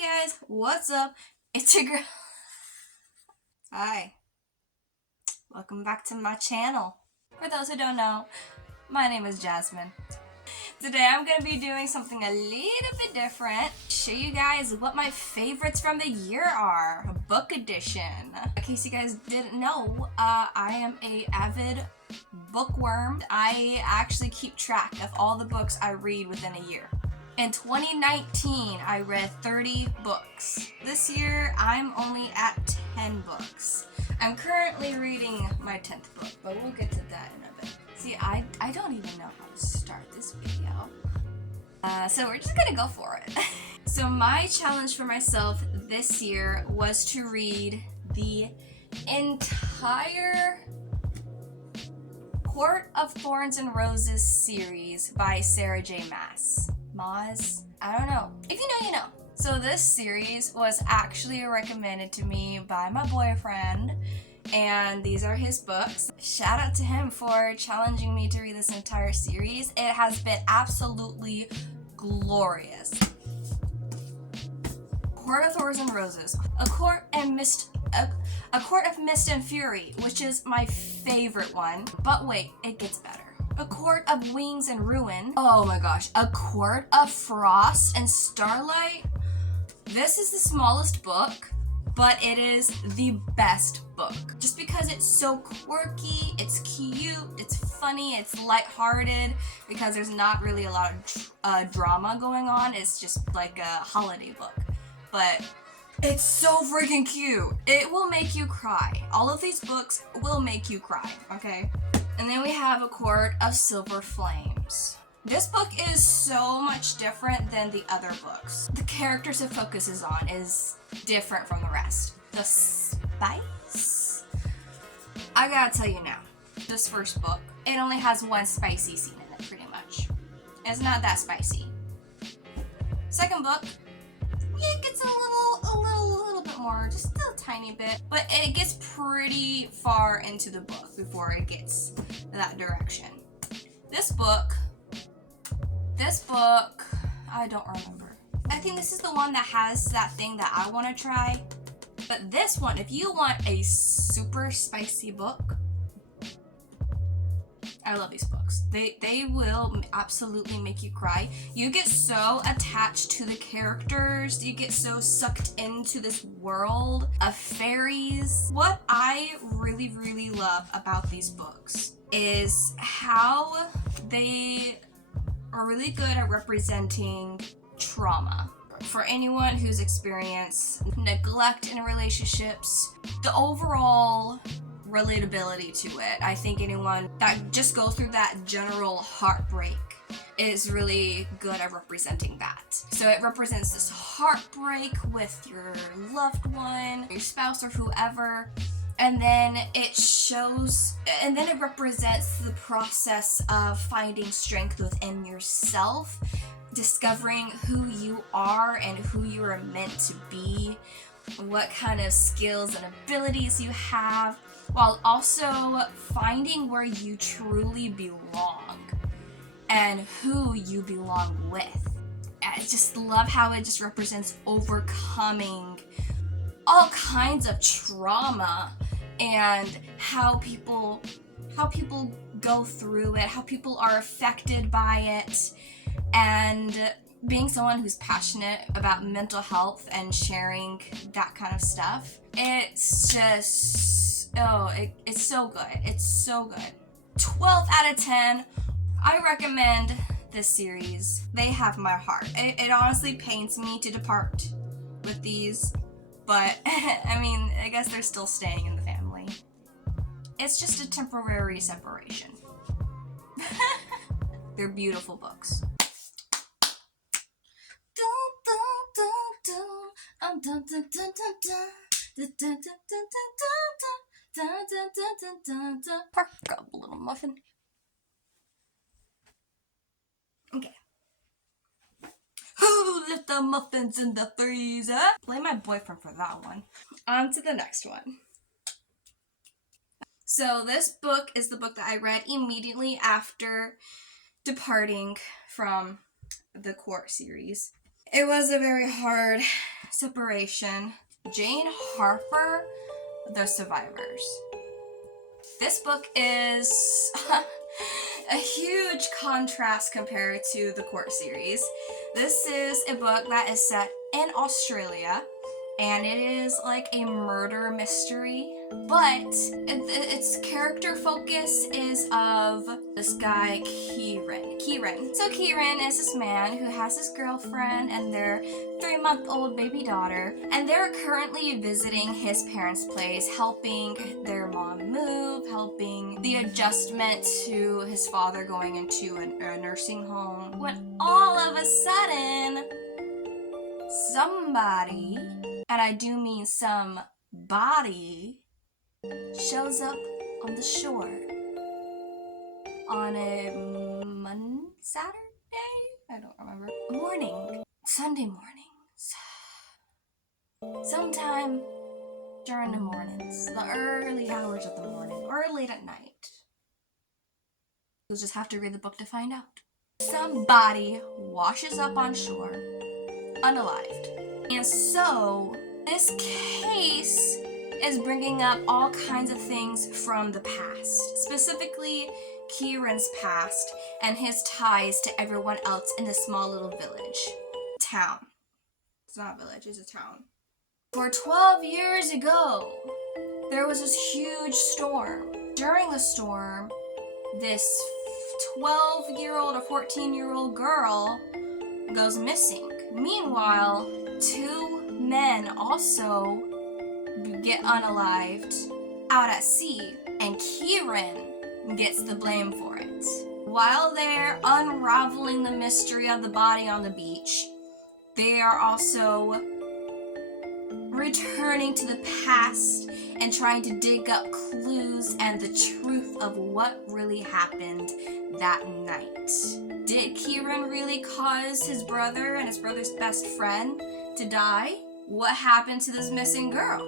Hey guys, what's up? It's your girl. Hi, welcome back to my channel. For those who don't know, my name is Jasmine. Today I'm going to be doing something a little bit different. Show you guys what my favorites from the year are. Book edition. In case you guys didn't know, I am an avid bookworm. I actually keep track of all the books I read within a year. In 2019, I read 30 books. This year, I'm only at 10 books. I'm currently reading my 10th book, but we'll get to that in a bit. See, I don't even know how to start this video. So we're just gonna go for it. So my challenge for myself this year was to read the entire Court of Thorns and Roses series by Sarah J. Maas. I don't know. If you know, you know. So this series was actually recommended to me by my boyfriend, and these are his books. Shout out to him for challenging me to read this entire series. It has been absolutely glorious. Court of Thorns and Roses. A Court of Mist and Fury, which is my favorite one. But wait, it gets better. A Court of Wings and Ruin. Oh my gosh. A Court of Frost and Starlight. This is the smallest book, but it is the best book. Just because it's so quirky, it's cute, it's funny, it's lighthearted, because there's not really a lot of drama going on. It's just like a holiday book. But it's so freaking cute. It will make you cry. All of these books will make you cry, okay? And then we have A Court of Silver Flames. This book is so much different than the other books. The characters it focuses on is different from the rest. The spice? I gotta tell you now, this first book, it only has one spicy scene in it, pretty much. It's not that spicy. Second book, it gets a little bit more, just a tiny bit, but it gets pretty far into the book before it gets that direction. This book, I don't remember. I think this is the one that has that thing that I want to try. But this one, if you want a super spicy book, I love these books. They will absolutely make you cry. You get so attached to the characters. You get so sucked into this world of fairies. What I really, really love about these books is how they are really good at representing trauma. For anyone who's experienced neglect in relationships, the overall relatability to it. I think anyone that just goes through that general heartbreak is really good at representing that. So it represents this heartbreak with your loved one, your spouse, or whoever, and then it represents the process of finding strength within yourself, discovering who you are and who you are meant to be, what kind of skills and abilities you have, while also finding where you truly belong and who you belong with. I just love how it just represents overcoming all kinds of trauma and how people go through it, how people are affected by it, and being someone who's passionate about mental health and sharing that kind of stuff. It's just, it's so good. It's so good. 12 out of 10. I recommend this series. They have my heart. It honestly pains me to depart with these, but I mean, I guess they're still staying in the family. It's just a temporary separation. They're beautiful books. Grab a little muffin. Okay. Who left the muffins in the freezer? Blame my boyfriend for that one. On to the next one. So this book is the book that I read immediately after departing from the Court series. It was a very hard separation, Jane Harper, The Survivors. This book is a huge contrast compared to the Court series. This is a book that is set in Australia, and it is like a murder mystery, but its character focus is of this guy, Kieran. So Kieran is this man who has his girlfriend and their 3-month-old baby daughter, and they're currently visiting his parents' place, helping their mom move, helping the adjustment to his father going into a nursing home, when all of a sudden, somebody, and I do mean somebody, shows up on the shore on a Saturday? I don't remember. Sunday morning. Sometime during the mornings, the early hours of the morning, or late at night. You'll just have to read the book to find out. Somebody washes up on shore, unalived. And so, this case is bringing up all kinds of things from the past, specifically Kieran's past and his ties to everyone else in the small little town. It's not a village, it's a town. For 12 years ago, there was this huge storm. During the storm, this 12-year-old or 14-year-old girl goes missing. Meanwhile, 2 men also get unalived out at sea, and Kieran gets the blame for it. While they're unraveling the mystery of the body on the beach, they are also returning to the past and trying to dig up clues and the truth of what really happened that night. Did Kieran really cause his brother and his brother's best friend to die? What happened to this missing girl?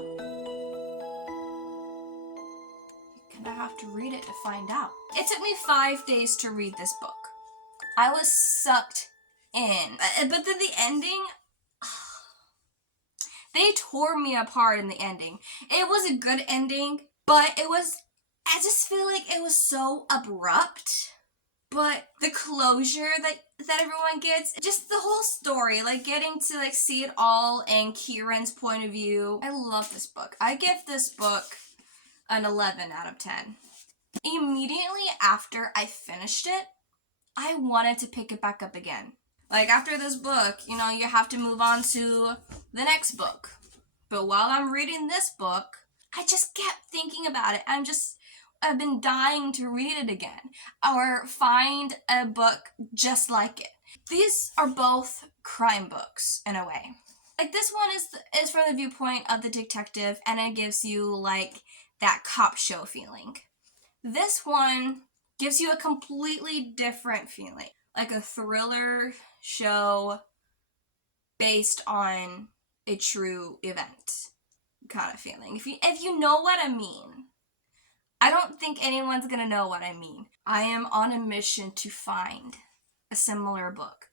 You're gonna have to read it to find out. It took me 5 days to read this book. I was sucked in. But then the ending, they tore me apart in the ending. It was a good ending, but I just feel like it was so abrupt. But the closure that everyone gets, just the whole story, like getting to like see it all in Kieran's point of view. I love this book. I give this book an 11 out of 10. Immediately after I finished it, I wanted to pick it back up again. Like after this book, you know, you have to move on to the next book. But while I'm reading this book, I just kept thinking about it. I've been dying to read it again or find a book just like it. These are both crime books in a way. Like this one is from the viewpoint of the detective, and it gives you like that cop show feeling. This one gives you a completely different feeling, like a thriller show based on a true event kind of feeling. If you know what I mean. I don't think anyone's gonna know what I mean. I am on a mission to find a similar book.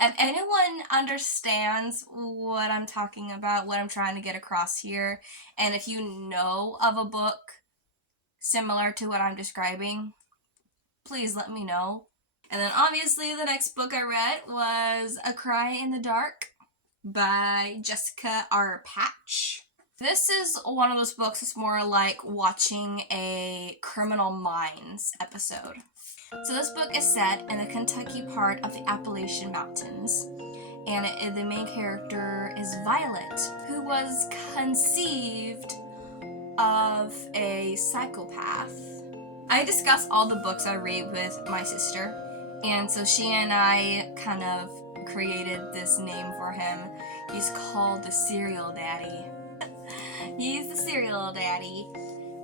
If anyone understands what I'm talking about, what I'm trying to get across here, and if you know of a book similar to what I'm describing, please let me know. And then obviously the next book I read was A Cry in the Dark by Jessica R. Patch. This is one of those books that's more like watching a Criminal Minds episode. So this book is set in the Kentucky part of the Appalachian Mountains, and the main character is Violet, who was conceived of a psychopath. I discuss all the books I read with my sister, and so she and I kind of created this name for him. He's called the Serial Daddy. He's the serial daddy.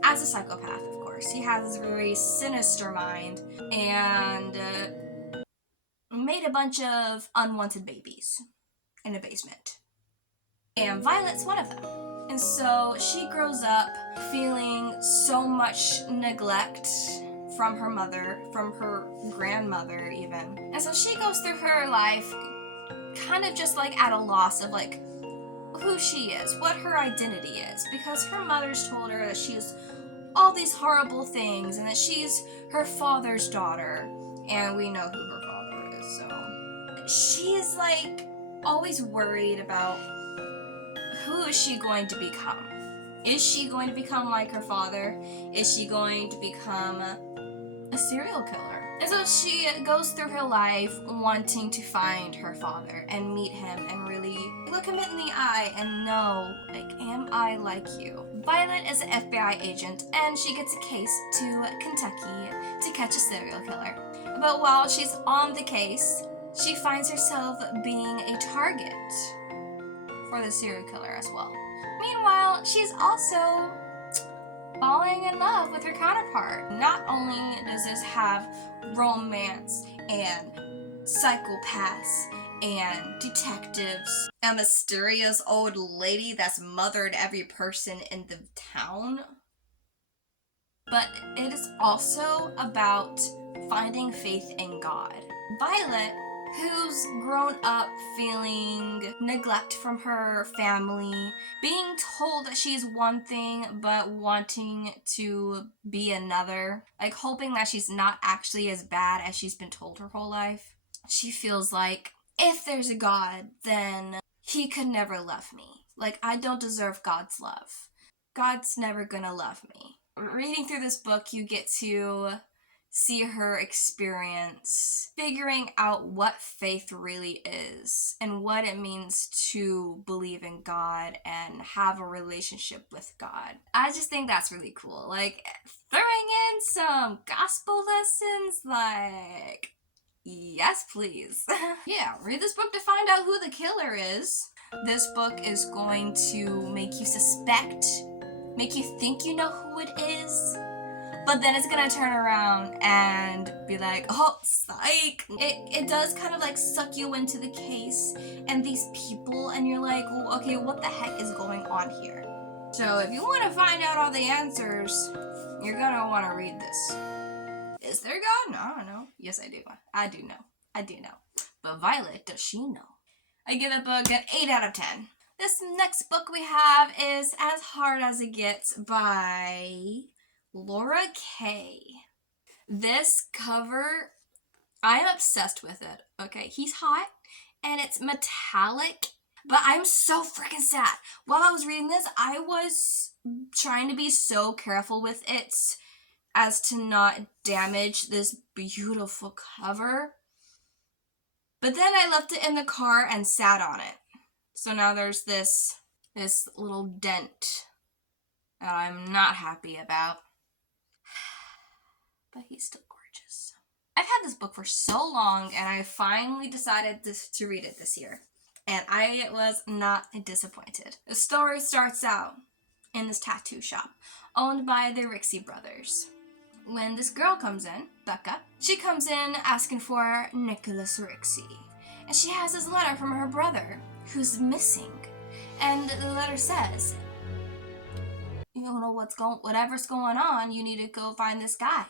As a psychopath, of course. He has this very sinister mind and made a bunch of unwanted babies in a basement. And Violet's one of them. And so she grows up feeling so much neglect from her mother, from her grandmother even. And so she goes through her life kind of just like at a loss of like, who she is, what her identity is, because her mother's told her that she's all these horrible things and that she's her father's daughter, and we know who her father is, so she is like always worried about who is she going to become. Is she going to become like her father? Is she going to become a serial killer? And so she goes through her life wanting to find her father and meet him and really look him in the eye and know, like, am I like you? Violet is an FBI agent and she gets a case to Kentucky to catch a serial killer. But while she's on the case, she finds herself being a target for the serial killer as well. Meanwhile, she's also falling in love with her counterpart. Not only does this have romance and psychopaths and detectives, a mysterious old lady that's mothered every person in the town, but it is also about finding faith in God. Violet, who's grown up feeling neglect from her family, being told that she's one thing but wanting to be another, like hoping that she's not actually as bad as she's been told her whole life. She feels like if there's a God, then he could never love me. Like, I don't deserve God's love. God's never gonna love me. Reading through this book, you get to see her experience figuring out what faith really is and what it means to believe in God and have a relationship with God. I just think that's really cool. Like, throwing in some gospel lessons, like, yes, please. Yeah, read this book to find out who the killer is. This book is going to make you suspect, make you think you know who it is, but then it's gonna turn around and be like, oh, psych. It does kind of like suck you into the case and these people, and you're like, well, okay, what the heck is going on here? So if you want to find out all the answers, you're gonna want to read this. Is there God? No, I don't know. Yes, I do. I do know. I do know. But Violet, does she know? I give the book an 8 out of 10. This next book we have is As Hard as It Gets by Laura Kay. This cover, I'm obsessed with it. Okay, he's hot and it's metallic, but I'm so freaking sad. While I was reading this, I was trying to be so careful with it as to not damage this beautiful cover. But then I left it in the car and sat on it. So now there's this little dent that I'm not happy about. But he's still gorgeous. I've had this book for so long, and I finally decided to read it this year. And I was not disappointed. The story starts out in this tattoo shop owned by the Rixey brothers. When this girl comes in, Becca, she comes in asking for Nicholas Rixey. And she has this letter from her brother, who's missing. And the letter says, you know whatever's going on, you need to go find this guy.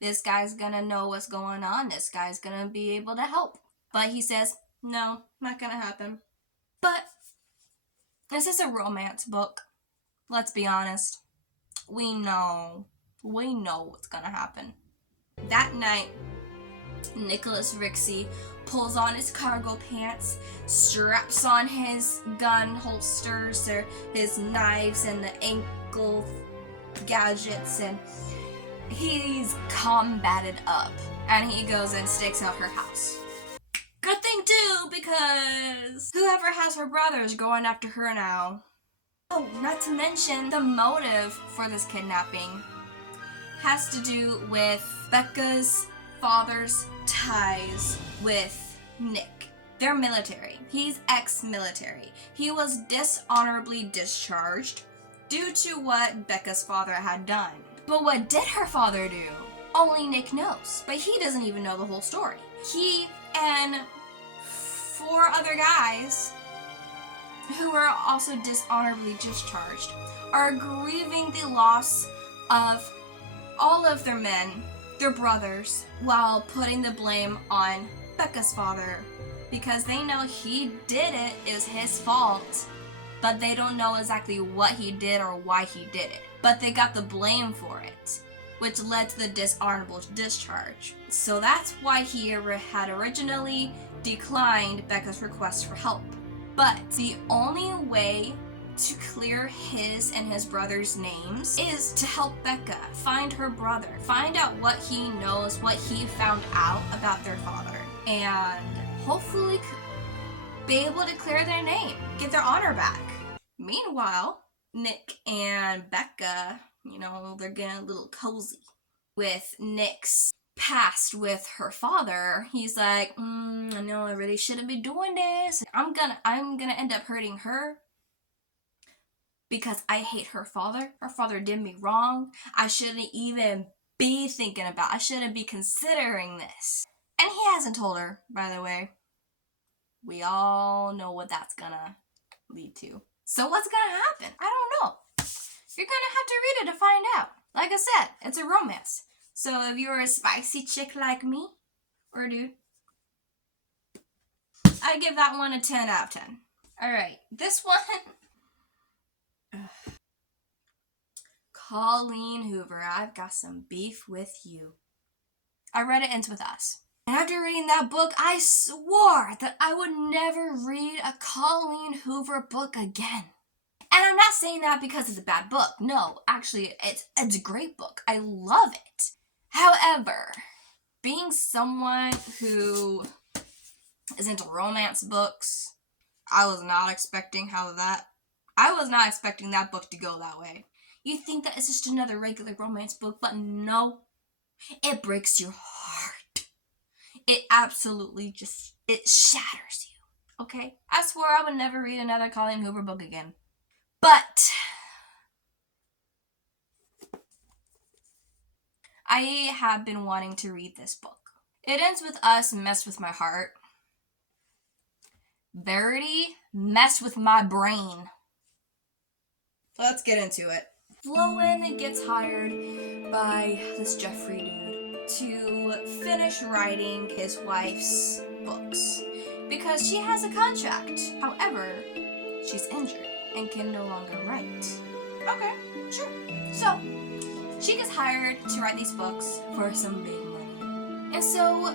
This guy's gonna know what's going on. This guy's gonna be able to help. But he says, no, not gonna happen. But this is a romance book. Let's be honest. We know what's gonna happen. That night, Nicholas Rixey pulls on his cargo pants, straps on his gun holsters, or his knives and the ankle gadgets, and he's combated up, and he goes and stakes out her house. Good thing too, because whoever has her brother is going after her now. Oh, not to mention the motive for this kidnapping has to do with Becca's father's ties with Nick. They're military. He's ex-military. He was dishonorably discharged due to what Becca's father had done. But what did her father do? Only Nick knows, but he doesn't even know the whole story. He and 4 other guys who were also dishonorably discharged are grieving the loss of all of their men, their brothers, while putting the blame on Becca's father because they know he did it, is his fault, but they don't know exactly what he did or why he did it. But they got the blame for it, which led to the dishonorable discharge. So that's why he had originally declined Becca's request for help. But the only way to clear his and his brother's names is to help Becca find her brother, find out what he knows, what he found out about their father, and hopefully be able to clear their name, get their honor back. Meanwhile, Nick and Becca, they're getting a little cozy with Nick's past with her father. He's like, no, I really shouldn't be doing this. I'm gonna end up hurting her because I hate her father. Her father did me wrong. I shouldn't even be thinking about, I shouldn't be considering this. And he hasn't told her, by the way. We all know what that's gonna lead to. So what's gonna happen? I don't know. You're gonna have to read it to find out. Like I said, it's a romance. So if you're a spicy chick like me, or dude, I give that one a 10 out of 10. Alright, this one. Colleen Hoover, I've got some beef with you. I read It Ends With Us. And after reading that book, I swore that I would never read a Colleen Hoover book again. And I'm not saying that because it's a bad book. No, actually, it's a great book. I love it. However, being someone who is into romance books, I was not expecting that book to go that way. You think that it's just another regular romance book, but no, it breaks your heart. It absolutely it shatters you, okay? I swore I would never read another Colleen Hoover book again. But I have been wanting to read this book. It Ends With Us messed with my heart. Verity messed with my brain. Let's get into it. Lowen gets hired by this Jeffrey dude to finish writing his wife's books because she has a contract. However, she's injured and can no longer write. Okay, sure. So, she gets hired to write these books for some big money. And so,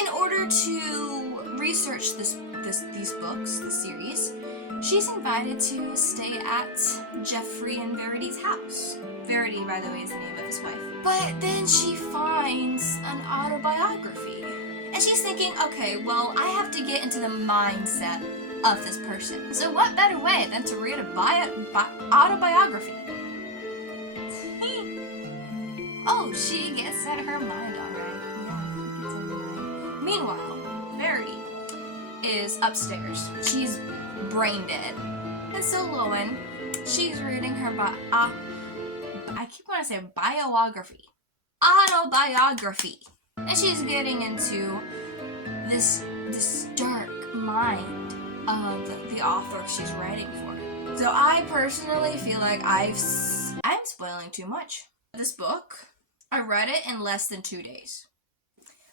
in order to research these books, the series, she's invited to stay at Jeffrey and Verity's house. Verity, by the way, is the name of his wife. But then she finds an autobiography. And she's thinking, okay, well, I have to get into the mindset of this person. So what better way than to read a autobiography? Oh, she gets in her mind, alright. Yeah, she gets in her mind. Meanwhile, Verity is upstairs. She's brain dead. And so Lowen, she's reading her I keep wanting to say autobiography. And she's getting into this dark mind of the author she's writing for. So I personally feel like I'm spoiling too much. This book, I read it in less than 2 days.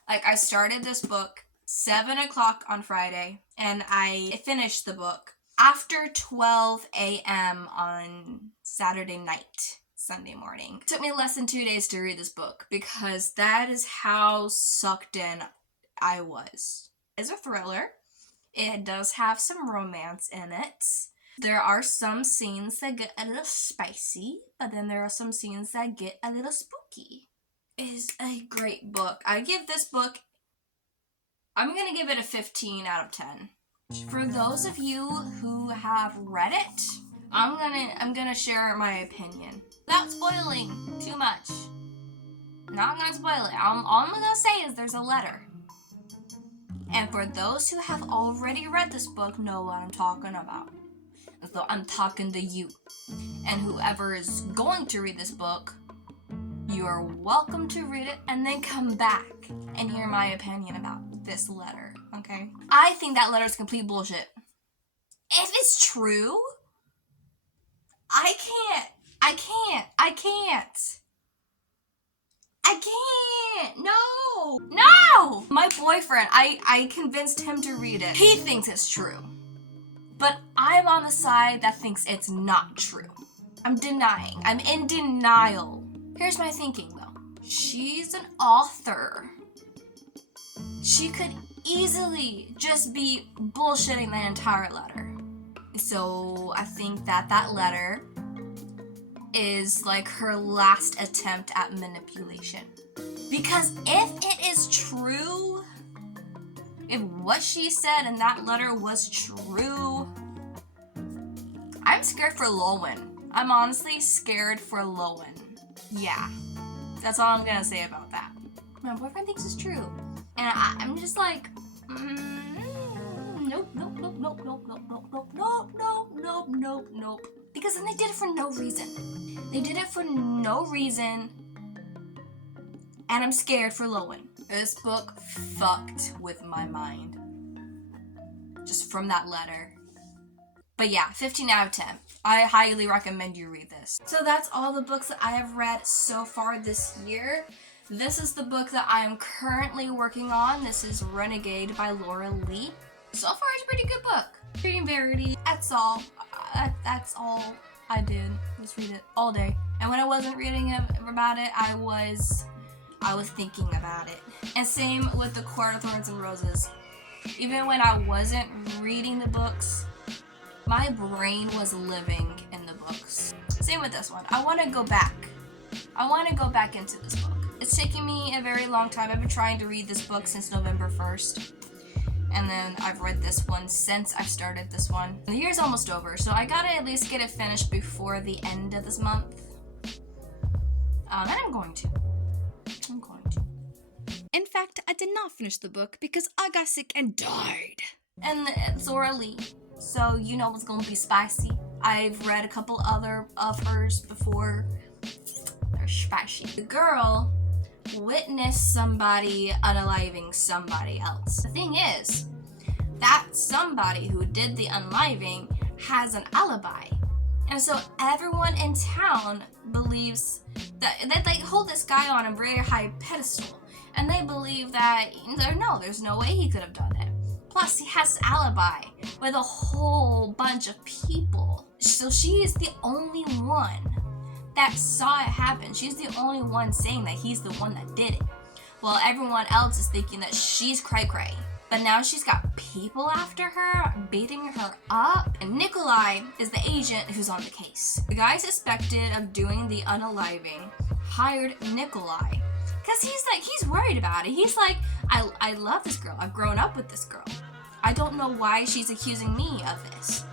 Like, I started this book 7 o'clock on Friday, and I finished the book after 12 a.m. on Saturday night, Sunday morning. It took me less than 2 days to read this book because that is how sucked in I was. It's a thriller. It does have some romance in it. There are some scenes that get a little spicy, but then there are some scenes that get a little spooky. It is a great book. I'm going to give it a 15 out of 10. For those of you who have read it, I'm gonna share my opinion without spoiling too much. Not gonna spoil it. All I'm gonna say is there's a letter. And for those who have already read this book know what I'm talking about. And so I'm talking to you. And whoever is going to read this book, you are welcome to read it and then come back and hear my opinion about this letter, okay? I think that letter is complete bullshit. If it's true, I can't. No! My boyfriend, I convinced him to read it. He thinks it's true. but I'm on the side that thinks it's not true. I'm denying. I'm in denial. Here's my thinking though. She's an author. She could easily just be bullshitting the entire letter. So I think that that letter is like her last attempt at manipulation. Because if it is true, if what she said in that letter was true, I'm scared for Lowen. I'm honestly scared for Lowen. Yeah, that's all I'm gonna say about that. My boyfriend thinks it's true. And I'm just like, nope, nope, nope, nope, nope, nope, nope, nope, nope, nope, nope, nope, nope. Because then they did it for no reason. They did it for no reason. And I'm scared for Lowen. This book fucked with my mind. Just from that letter. But yeah, 15 out of 10. I highly recommend you read this. So that's all the books that I have read so far this year. This is the book that I am currently working on. This is Renegade by Laura Lee. So far, it's a pretty good book. Reading Verity, that's all. That's all I did. Just read it all day. And when I wasn't reading about it, I was thinking about it. And same with The Court of Thorns and Roses. Even when I wasn't reading the books, my brain was living in the books. Same with this one. I want to go back. I want to go back into this book. It's taking me a very long time. I've been trying to read this book since November 1st. And then I've read this one since I started this one. The year's almost over, so I gotta at least get it finished before the end of this month. And I'm going to. In fact, I did not finish the book because I got sick and died. And it's Laura Lee, so you know it's gonna be spicy. I've read a couple other of hers before. They're spicy. The girl witnessed somebody unaliving somebody else. The thing is, that somebody who did the unaliving has an alibi. And so everyone in town believes that they hold this guy on a very high pedestal. And they believe that, there's no way he could have done it. Plus, he has an alibi with a whole bunch of people. So she is the only one that saw it happen. She's the only one saying that he's the one that did it. While everyone else is thinking that she's cray-cray. But now she's got people after her, beating her up. And Nikolai is the agent who's on the case. The guy suspected of doing the unaliving hired Nikolai. Because he's worried about it. He's like, I love this girl. I've grown up with this girl. I don't know why she's accusing me of this.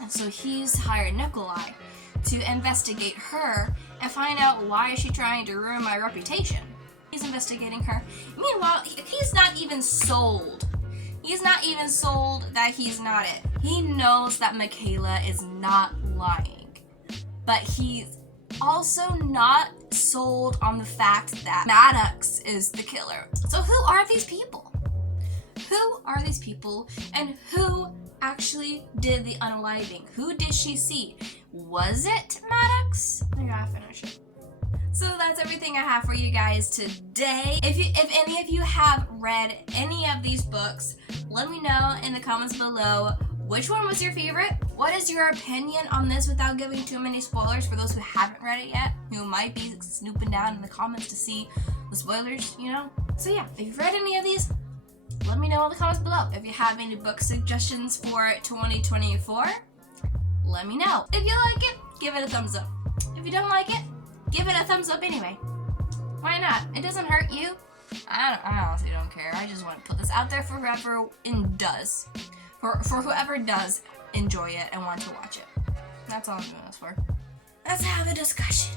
And so he's hired Nikolai to investigate her and find out why is she trying to ruin my reputation. He's investigating her. Meanwhile, he's not even sold. He's not even sold that he's not it. He knows that Michaela is not lying. But he's also not sold on the fact that Maddox is the killer. So who are these people? Who are these people and who actually did the unaliving? Who did she see? Was it Maddox? I gotta finish it. So that's everything I have for you guys today. If any of you have read any of these books, let me know in the comments below which one was your favorite. What is your opinion on this without giving too many spoilers for those who haven't read it yet, who might be snooping down in the comments to see the spoilers, So yeah, if you've read any of these, let me know in the comments below. If you have any book suggestions for 2024, let me know. If you like it, give it a thumbs up. If you don't like it, give it a thumbs up anyway. Why not? It doesn't hurt you. I honestly don't care. I just want to put this out there for whoever does. For whoever does enjoy it and want to watch it. That's all I'm doing this for. Let's have a discussion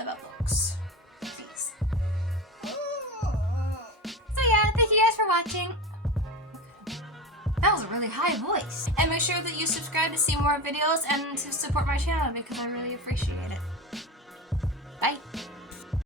about books. Please. So yeah, thank you guys for watching. That was a really high voice. And make sure that you subscribe to see more videos and to support my channel because I really appreciate it. Bye.